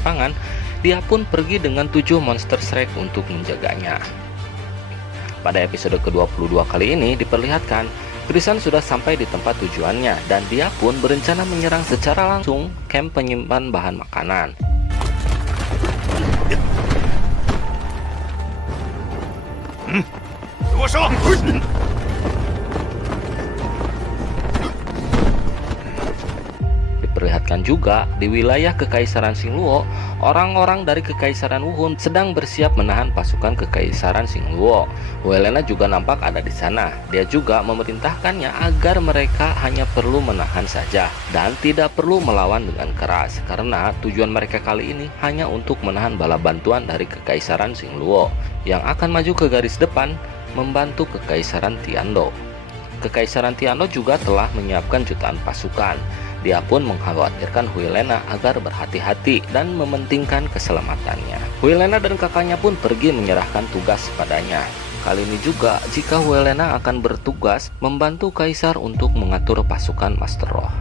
bahan pangan, dia pun pergi dengan 7 monster Shrek untuk menjaganya. Pada episode ke-22 kali ini diperlihatkan Chrisan sudah sampai di tempat tujuannya dan dia pun berencana menyerang secara langsung camp penyimpan bahan makanan. Diperlihatkan juga di wilayah Kekaisaran Xingluo, orang-orang dari Kekaisaran Wuhun sedang bersiap menahan pasukan Kekaisaran Xingluo. Helena juga nampak ada di sana. Dia juga memerintahkannya agar mereka hanya perlu menahan saja dan tidak perlu melawan dengan keras, karena tujuan mereka kali ini hanya untuk menahan bala bantuan dari Kekaisaran Xingluo yang akan maju ke garis depan membantu Kekaisaran Tiando. Kekaisaran Tiando juga telah menyiapkan jutaan pasukan. Dia pun mengkhawatirkan Helena agar berhati-hati dan mementingkan keselamatannya. Helena dan kakaknya pun pergi menyerahkan tugas padanya. Kali ini juga jika Helena akan bertugas membantu Kaisar untuk mengatur pasukan Master Roh.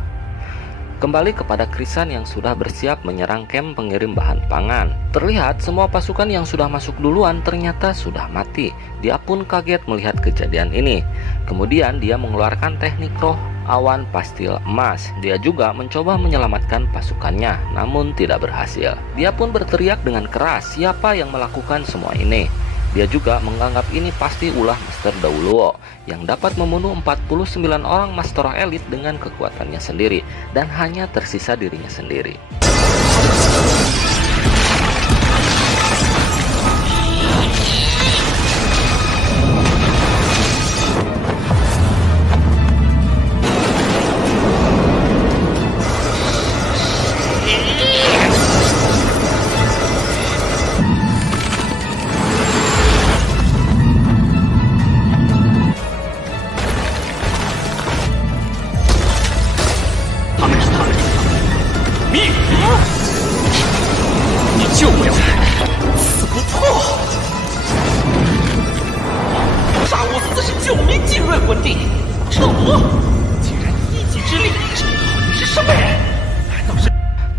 Kembali kepada Chrisan yang sudah bersiap menyerang camp pengirim bahan pangan. Terlihat semua pasukan yang sudah masuk duluan ternyata sudah mati. Dia pun kaget melihat kejadian ini. Kemudian dia mengeluarkan teknik roh awan pastil emas. Dia juga mencoba menyelamatkan pasukannya, namun tidak berhasil. Dia pun berteriak dengan keras siapa yang melakukan semua ini. Dia juga menganggap ini pasti ulah Master Dauluo yang dapat membunuh 49 orang Master Roh Elit dengan kekuatannya sendiri dan hanya tersisa dirinya sendiri.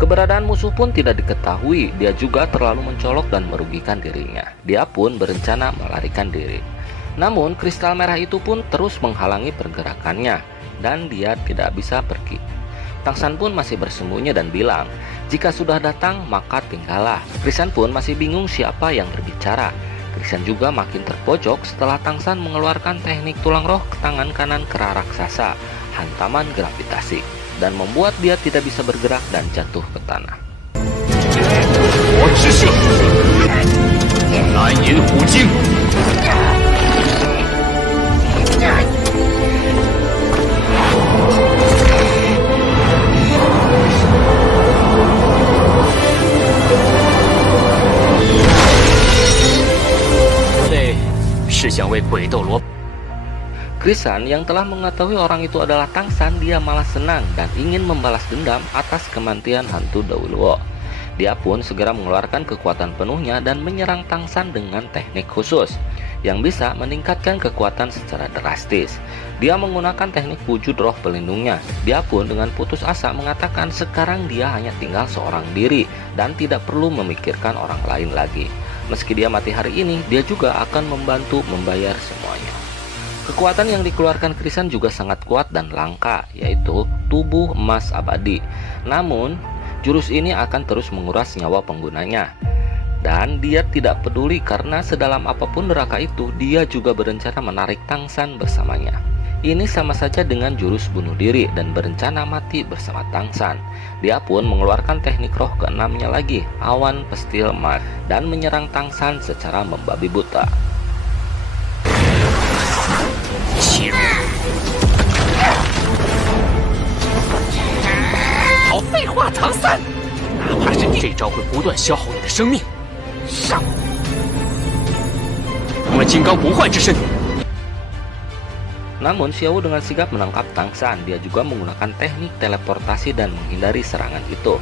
Keberadaan musuh pun tidak diketahui. Dia juga terlalu mencolok dan merugikan dirinya. Dia pun berencana melarikan diri. Namun kristal merah itu pun terus menghalangi pergerakannya dan dia tidak bisa pergi. Tangsan pun masih bersembunyi dan bilang, jika sudah datang maka tinggallah. Chrisan pun masih bingung siapa yang berbicara. Chrisan juga makin terpojok setelah Tangsan mengeluarkan teknik tulang roh ke tangan kanan kera raksasa, hantaman gravitasi, dan membuat dia tidak bisa bergerak dan jatuh ke tanah. Chrisan yang telah mengetahui orang itu adalah Tangsan, dia malah senang dan ingin membalas dendam atas kematian hantu Dauluo. Dia pun segera mengeluarkan kekuatan penuhnya dan menyerang Tangsan dengan teknik khusus yang bisa meningkatkan kekuatan secara drastis. Dia menggunakan teknik wujud roh pelindungnya. Dia pun dengan putus asa mengatakan sekarang dia hanya tinggal seorang diri dan tidak perlu memikirkan orang lain lagi. Meski dia mati hari ini, dia juga akan membantu membayar semuanya. Kekuatan yang dikeluarkan Chrisan juga sangat kuat dan langka, yaitu tubuh emas abadi. Namun, jurus ini akan terus menguras nyawa penggunanya. Dan dia tidak peduli karena sedalam apapun neraka itu, dia juga berencana menarik Tangsan bersamanya. Ini sama saja dengan jurus bunuh diri dan berencana mati bersama Tangsan. Dia pun mengeluarkan teknik roh keenamnya lagi, awan pestil emas, dan menyerang Tangsan secara membabi buta. Namun Xiao dengan sigap menangkap Tangsan. Dia juga menggunakan teknik teleportasi dan menghindari serangan itu.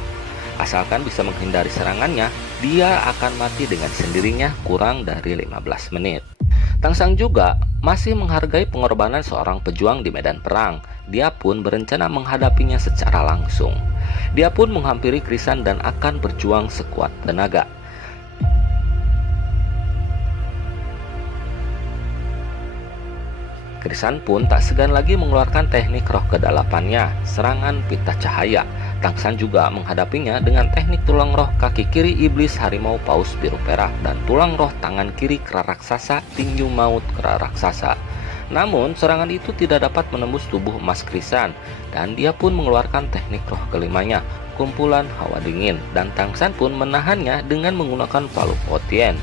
Asalkan bisa menghindari serangannya, dia akan mati dengan sendirinya kurang dari 15 menit. Tangsan juga masih menghargai pengorbanan seorang pejuang di medan perang. Dia pun berencana menghadapinya secara langsung. Dia pun menghampiri Krisan dan akan berjuang sekuat tenaga. Krisan pun tak segan lagi mengeluarkan teknik roh kedalapannya, serangan pita cahaya. Tangsan juga menghadapinya dengan teknik tulang roh kaki kiri iblis harimau paus biru perak dan tulang roh tangan kiri kera raksasa tinju maut kera raksasa. Namun serangan itu tidak dapat menembus tubuh emas Krisan dan dia pun mengeluarkan teknik roh kelimanya, kumpulan hawa dingin, dan Tangsan pun menahannya dengan menggunakan palu Hotien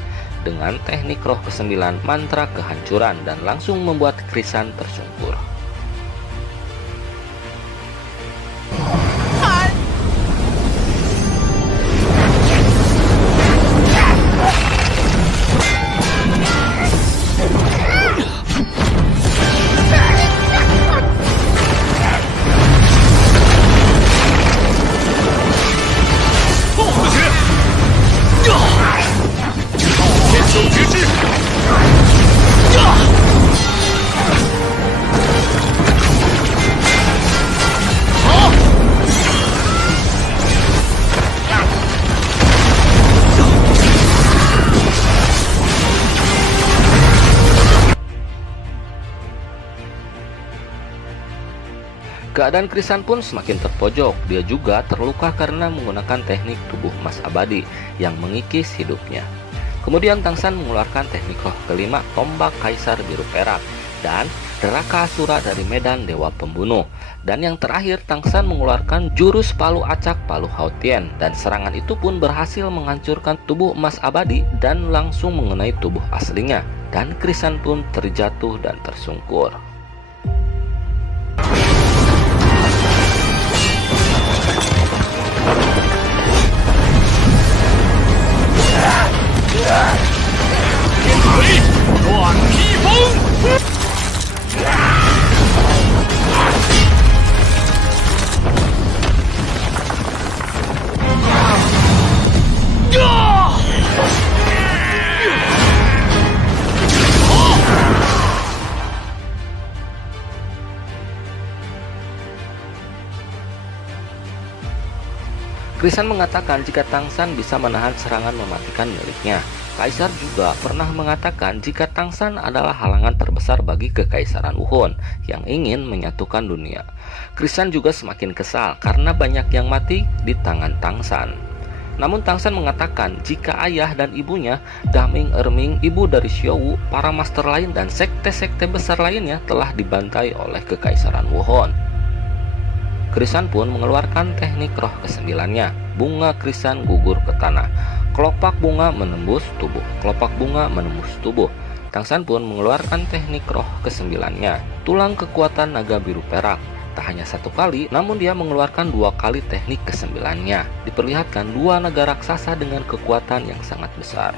dengan teknik roh ke-9 mantra kehancuran dan langsung membuat Krisan tersungkur. Keadaan Krisan pun semakin terpojok. Dia juga terluka karena menggunakan teknik tubuh emas abadi yang mengikis hidupnya. Kemudian Tangsan mengeluarkan teknik roh kelima, tombak kaisar biru perak, dan Neraka Asura dari medan dewa pembunuh. Dan yang terakhir, Tangsan mengeluarkan jurus palu acak palu Hotien, dan serangan itu pun berhasil menghancurkan tubuh emas abadi dan langsung mengenai tubuh aslinya. Dan Krisan pun terjatuh dan tersungkur. Krisan mengatakan jika Tangsan bisa menahan serangan mematikan miliknya. Kaisar juga pernah mengatakan jika Tangsan adalah halangan terbesar bagi kekaisaran Wuhun yang ingin menyatukan dunia. Krisan juga semakin kesal karena banyak yang mati di tangan Tangsan. Namun Tangsan mengatakan jika ayah dan ibunya, Daming Erming, ibu dari Xiaowu, para master lain dan sekte-sekte besar lainnya telah dibantai oleh kekaisaran Wuhun. Krisan pun mengeluarkan teknik roh ke-9-nya, bunga Krisan gugur ke tanah. Kelopak bunga menembus tubuh, kelopak bunga menembus tubuh. Tangsan pun mengeluarkan teknik roh ke-9-nya, tulang kekuatan naga biru perak. Tak hanya satu kali, namun dia mengeluarkan 2 kali teknik ke-9-nya. Diperlihatkan 2 naga raksasa dengan kekuatan yang sangat besar.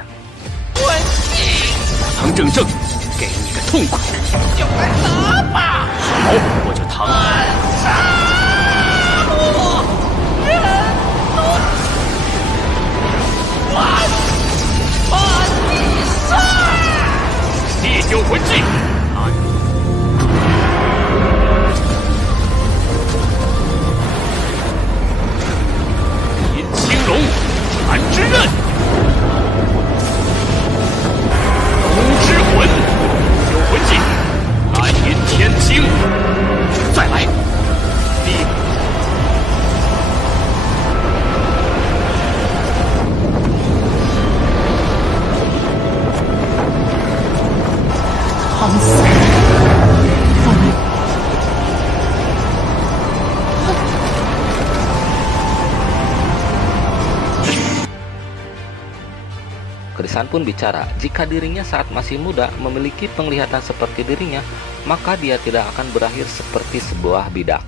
Krisan pun bicara, jika dirinya saat masih muda memiliki penglihatan seperti dirinya, maka dia tidak akan berakhir seperti sebuah bidak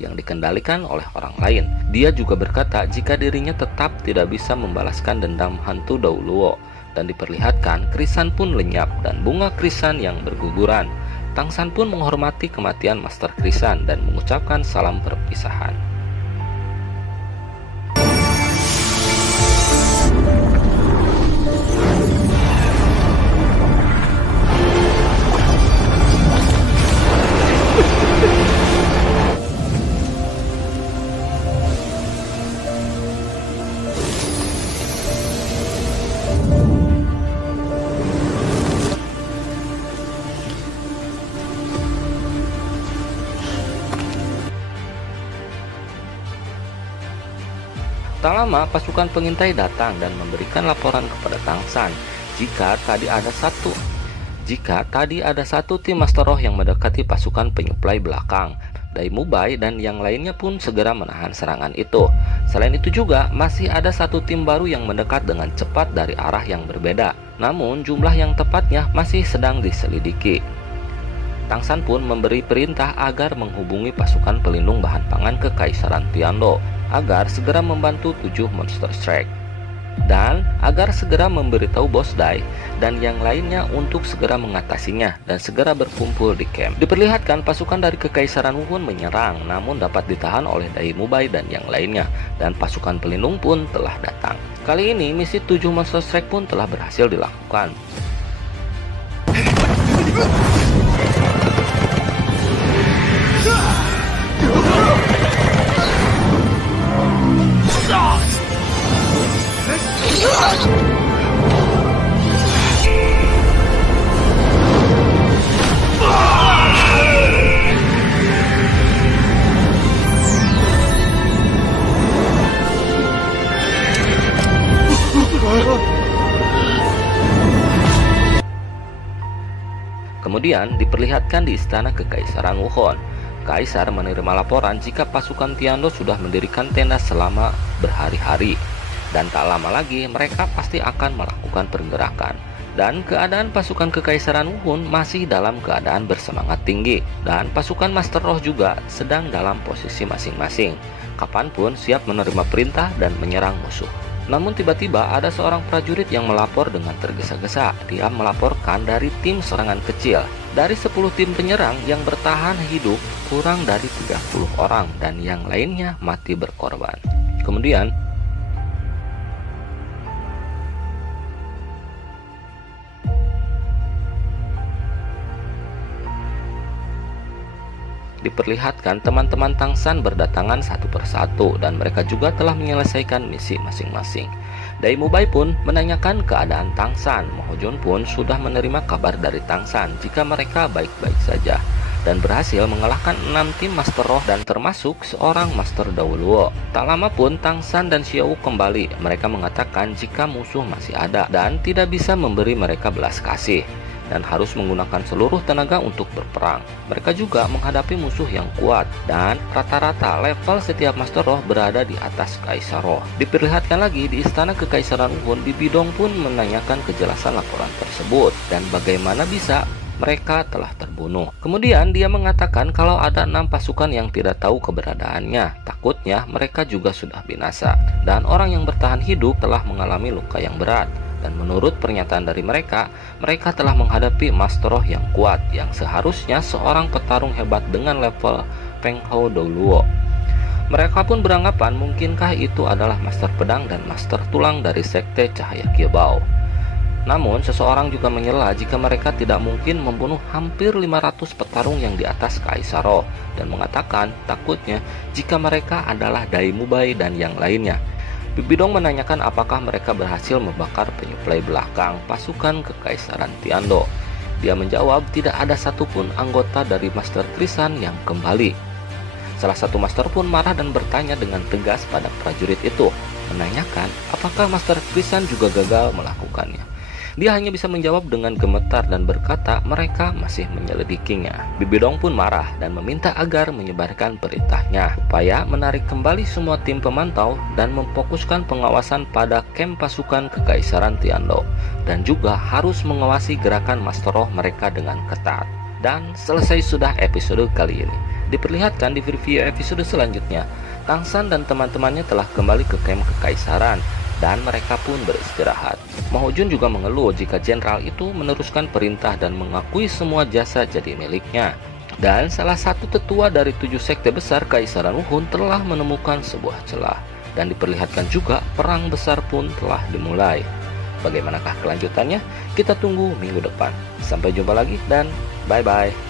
yang dikendalikan oleh orang lain. Dia juga berkata jika dirinya tetap tidak bisa membalaskan dendam hantu Dauluo, dan diperlihatkan Krisan pun lenyap dan bunga Krisan yang berguguran. Tangsan pun menghormati kematian Master Krisan dan mengucapkan salam perpisahan. Tak lama pasukan pengintai datang dan memberikan laporan kepada Tang San jika tadi ada satu tim Master Roh yang mendekati pasukan penyuplai belakang. Dai Mubai dan yang lainnya pun segera menahan serangan itu. Selain itu juga masih ada satu tim baru yang mendekat dengan cepat dari arah yang berbeda. Namun jumlah yang tepatnya masih sedang diselidiki. Tang San pun memberi perintah agar menghubungi pasukan pelindung bahan pangan Kekaisaran Tiando agar segera membantu 7 Monster Strike dan agar segera memberitahu Bos Dai dan yang lainnya untuk segera mengatasinya dan segera berkumpul di camp. Diperlihatkan pasukan dari Kekaisaran Wuhun menyerang, namun dapat ditahan oleh Dai Mubai dan yang lainnya, dan pasukan pelindung pun telah datang. Kali ini misi 7 Monster Strike pun telah berhasil dilakukan. Kemudian diperlihatkan di istana Kekaisaran Wuhun. Kaisar menerima laporan jika pasukan Tiando sudah mendirikan tenda selama berhari-hari. Dan tak lama lagi mereka pasti akan melakukan pergerakan. Dan keadaan pasukan Kekaisaran Wuhun masih dalam keadaan bersemangat tinggi. Dan pasukan Master Roh juga sedang dalam posisi masing-masing. Kapanpun siap menerima perintah dan menyerang musuh. Namun tiba-tiba ada seorang prajurit yang melapor dengan tergesa-gesa. Dia melaporkan dari tim serangan kecil. Dari 10 tim penyerang yang bertahan hidup, kurang dari 30 orang dan yang lainnya mati berkorban. Kemudian diperlihatkan teman-teman Tang San berdatangan satu persatu dan mereka juga telah menyelesaikan misi masing-masing. Dai Mubai pun menanyakan keadaan Tang San. Mo Jun pun sudah menerima kabar dari Tang San jika mereka baik-baik saja dan berhasil mengalahkan 6 tim Master Roh dan termasuk seorang Master Daoluo. Tak lama pun Tang San dan Xiao kembali. Mereka mengatakan jika musuh masih ada dan tidak bisa memberi mereka belas kasih dan harus menggunakan seluruh tenaga untuk berperang. Mereka juga menghadapi musuh yang kuat dan rata-rata level setiap Master Roh berada di atas Kaisar Roh. Diperlihatkan lagi di istana Kekaisaran Wuhun, Bibi Dong pun menanyakan kejelasan laporan tersebut dan bagaimana bisa mereka telah terbunuh. Kemudian dia mengatakan kalau ada 6 pasukan yang tidak tahu keberadaannya. Takutnya mereka juga sudah binasa dan orang yang bertahan hidup telah mengalami luka yang berat. Dan menurut pernyataan dari mereka, mereka telah menghadapi Master Roh yang kuat yang seharusnya seorang petarung hebat dengan level Peng Hao Daoluo. Mereka pun beranggapan mungkinkah itu adalah Master Pedang dan Master Tulang dari Sekte Cahaya Kiebao. Namun seseorang juga menyela jika mereka tidak mungkin membunuh hampir 500 petarung yang di atas Kaisar Roh dan mengatakan takutnya jika mereka adalah Dai Mubai dan yang lainnya. Bibi Dong menanyakan apakah mereka berhasil membakar penyuplai belakang pasukan Kekaisaran Tiando. Dia menjawab tidak ada satupun anggota dari Master Krisan yang kembali. Salah satu Master pun marah dan bertanya dengan tegas pada prajurit itu, menanyakan apakah Master Krisan juga gagal melakukannya. Dia hanya bisa menjawab dengan gemetar dan berkata mereka masih menyelidikinya. Bibi Dong pun marah dan meminta agar menyebarkan perintahnya supaya menarik kembali semua tim pemantau dan memfokuskan pengawasan pada camp pasukan Kekaisaran Tiando dan juga harus mengawasi gerakan Master Roh mereka dengan ketat. Dan selesai sudah episode kali ini. Diperlihatkan di video episode selanjutnya, Tang San dan teman-temannya telah kembali ke camp Kekaisaran dan mereka pun beristirahat. Mo Jun juga mengeluh jika jenderal itu meneruskan perintah dan mengakui semua jasa jadi miliknya. Dan salah satu tetua dari 7 sekte besar Kaisaran Wuhun telah menemukan sebuah celah. Dan diperlihatkan juga perang besar pun telah dimulai. Bagaimanakah kelanjutannya? Kita tunggu minggu depan. Sampai jumpa lagi dan bye-bye.